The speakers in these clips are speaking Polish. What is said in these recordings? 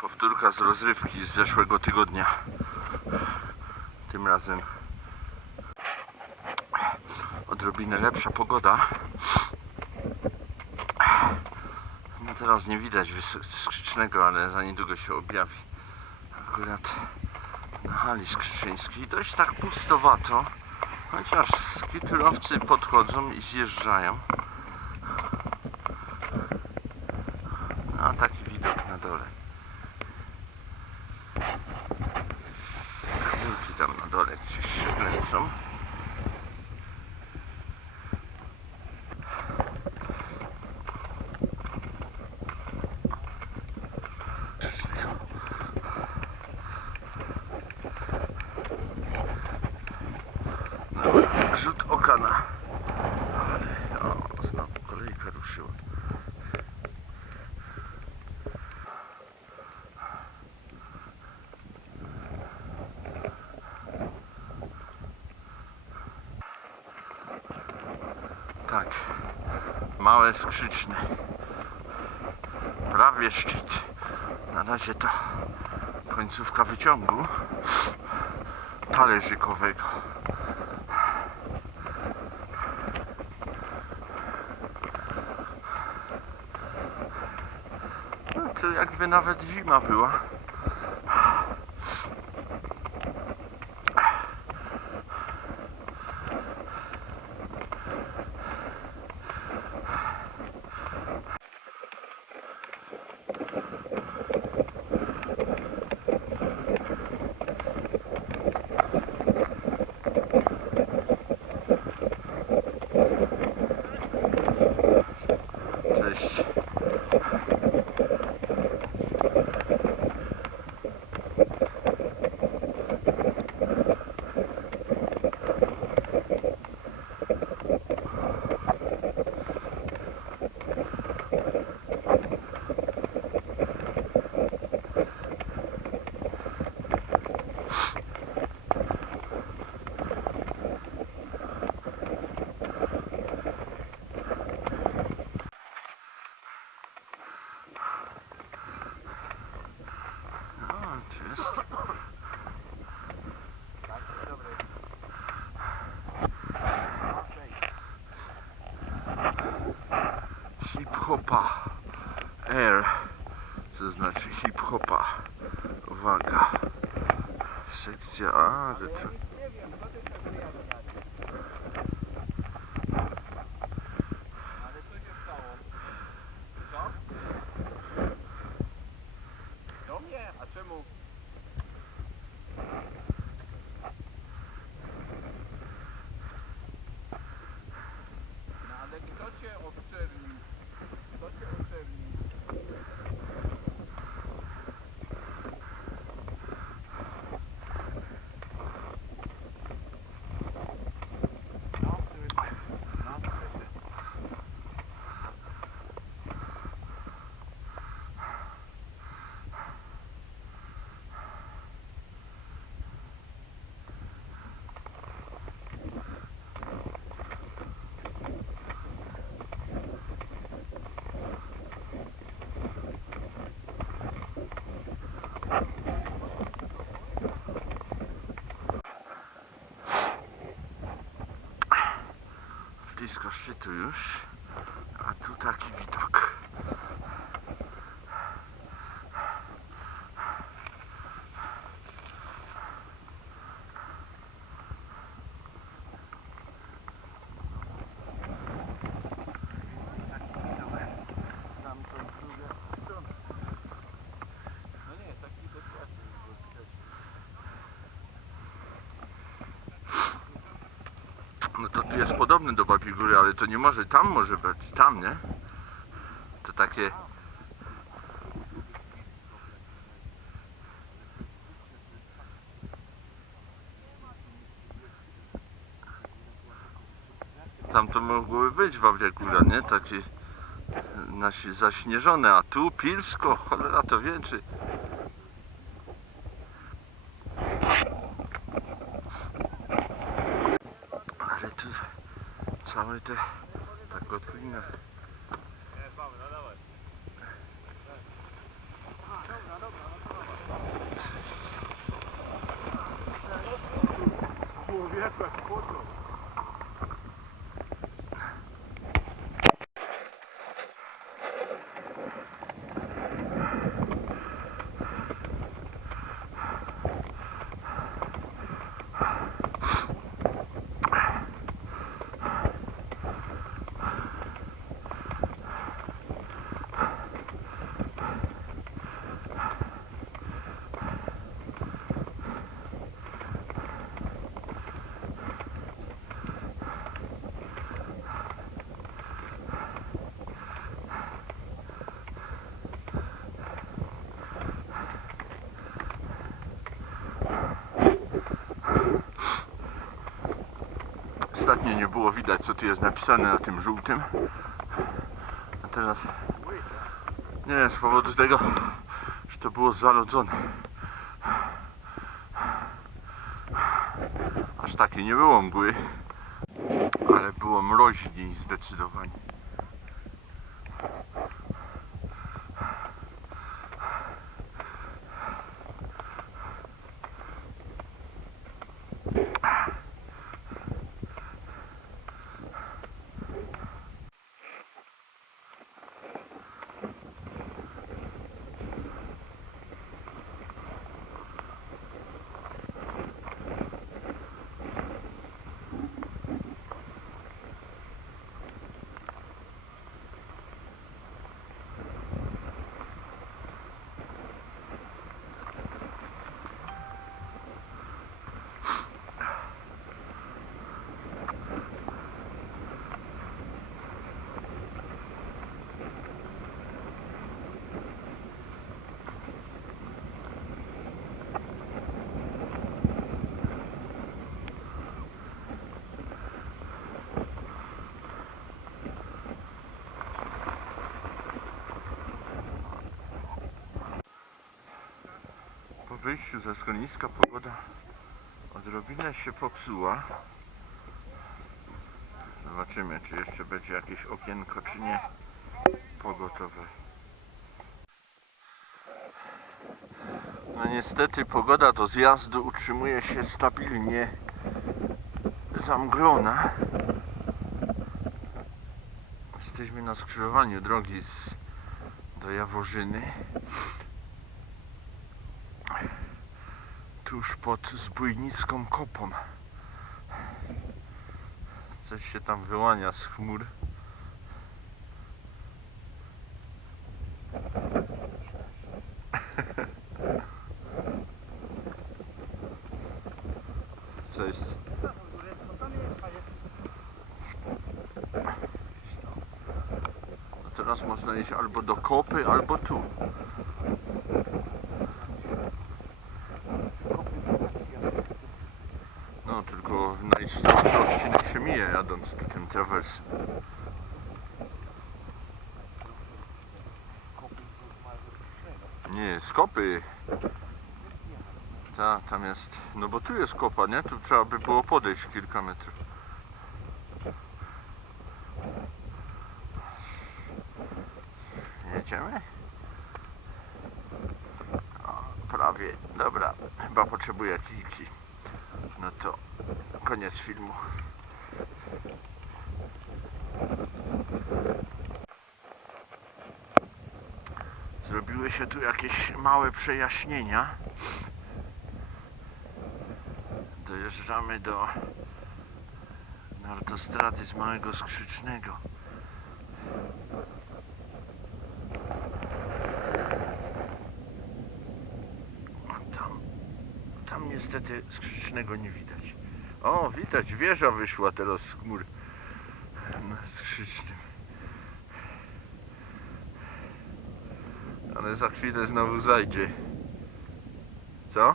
Powtórka z rozrywki z zeszłego tygodnia. Tym razem odrobinę lepsza pogoda. No teraz nie widać skrzycznego, ale za niedługo się objawi. Akurat na hali skrzyczyńskiej dość tak pustowato. Chociaż skiturowcy podchodzą i zjeżdżają. A taki widok na dole. Chmurki tam na dole gdzieś się kręcą. Dobra, rzut oka na... Ale, o, znowu kolejka ruszyła. Tak, małe skrzyczne. Prawie szczyt. Na razie to końcówka wyciągu talerzykowego. No to jakby nawet zima była. Blisko szczytu już. A tu taki widok. No nie, taki dokładny. bo widać. No to tu jest podobny do Babi Góry, ale to nie może, tam może być, tam, nie? To takie... Tam to mogłoby być Babia Góra, nie? Takie zaśnieżone, a tu Pilsko, cholera to wie, czy... mamy tak kotwinę. Człowieku, jak Ostatnio nie było widać co tu jest napisane na tym żółtym. A teraz nie wiem z powodu tego, że to było zalodzone. Aż takiej nie było mgły, ale było mroźniej zdecydowanie. Wyjściu ze schroniska pogoda odrobinę się popsuła. Zobaczymy, czy jeszcze będzie jakieś okienko, czy nie. Pogotowe. No niestety pogoda do zjazdu utrzymuje się stabilnie zamglona. Jesteśmy na skrzyżowaniu drogi z, do Jaworzyny. Tuż pod zbójnicką kopą. Coś się tam wyłania z chmur. Jest? No teraz można iść albo do kopy, albo tu. Jadąc tym trawersem. Nie, skopy. Ta, tam jest. No bo tu jest kopa, nie? Tu trzeba by było podejść kilka metrów. Jedziemy? O, prawie. Dobra, chyba potrzebuję kijki. No to koniec filmu. Zrobiły się tu jakieś małe przejaśnienia. Dojeżdżamy do autostrady z Małego Skrzycznego. Tam, tam niestety Skrzycznego nie widać. O, widać, wieża wyszła teraz z chmur na Skrzycznym. Ale za chwilę znowu zajdzie. Co?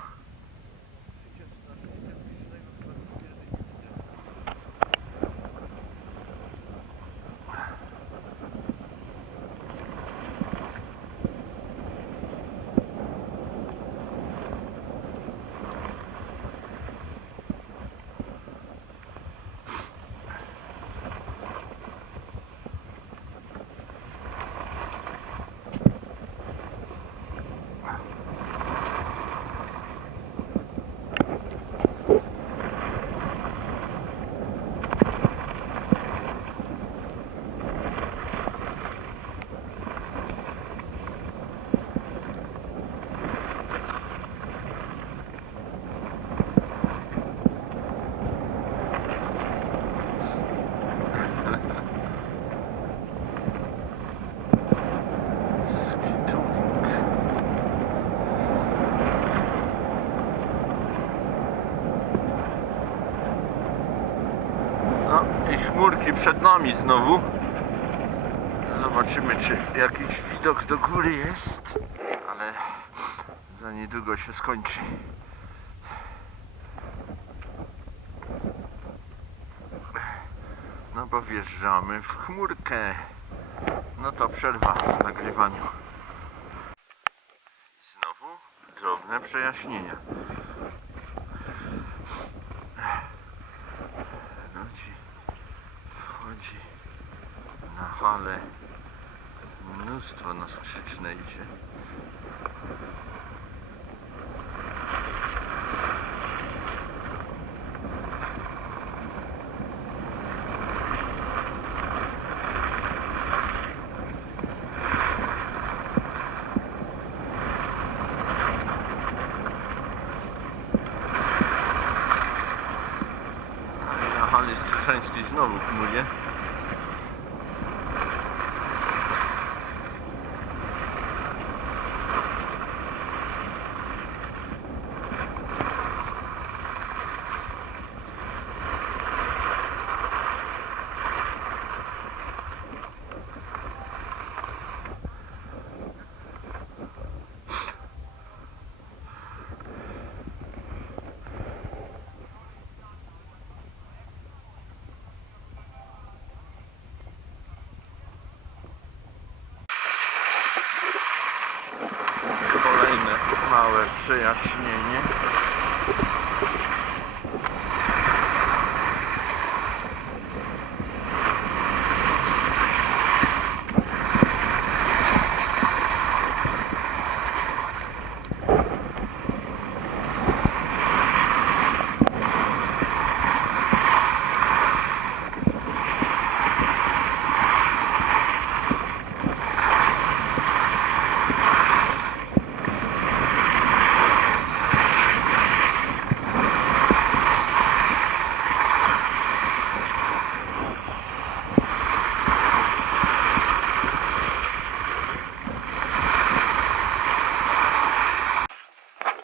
Przed nami znowu. Zobaczymy, czy jakiś widok do góry jest. Ale za niedługo się skończy. No bo wjeżdżamy w chmurkę. No to przerwa w nagrywaniu. Znowu drobne przejaśnienia. Ludzi wchodzi na halę. Mnóstwo na skrzyczne idzie. Na hali skrzyczeńskiej znowu chmurnie. Kolejne małe przejaśnienie.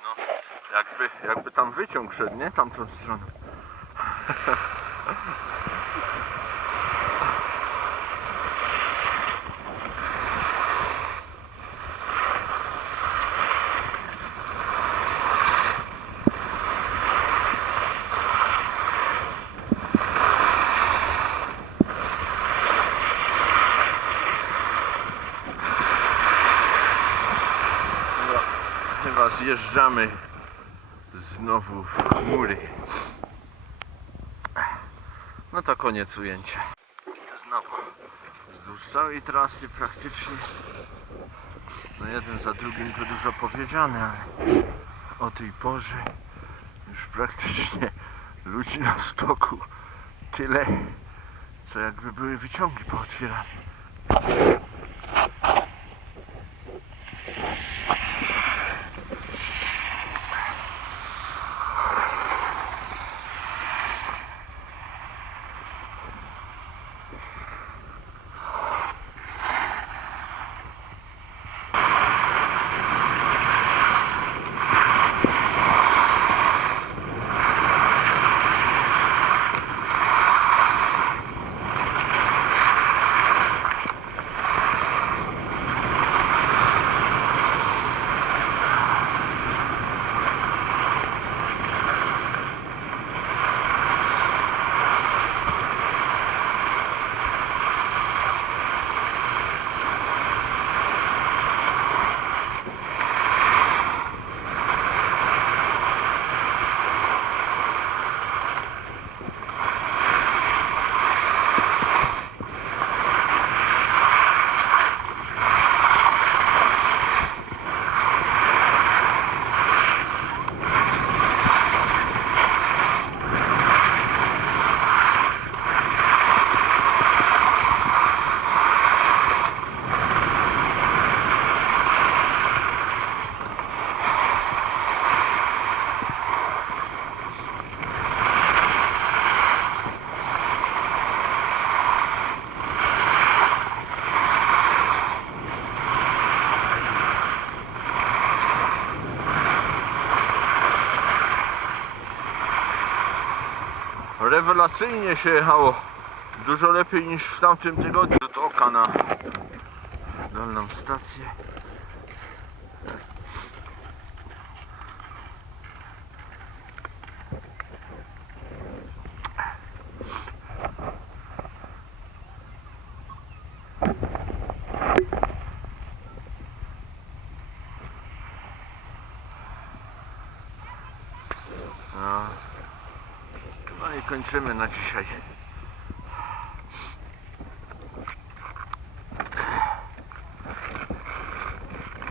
No, jakby, jakby szedł, nie? Tamtą chyba zjeżdżamy znowu w chmury. No to koniec ujęcia. To znowu wzdłuż całej trasy praktycznie. No jeden za drugim to dużo powiedziane, ale o tej porze już praktycznie ludzi na stoku tyle, co jakby były wyciągi pootwierane. Rewelacyjnie się jechało Dużo lepiej niż w tamtym tygodniu. Rzut oka na dolną stację. Kończymy na dzisiaj.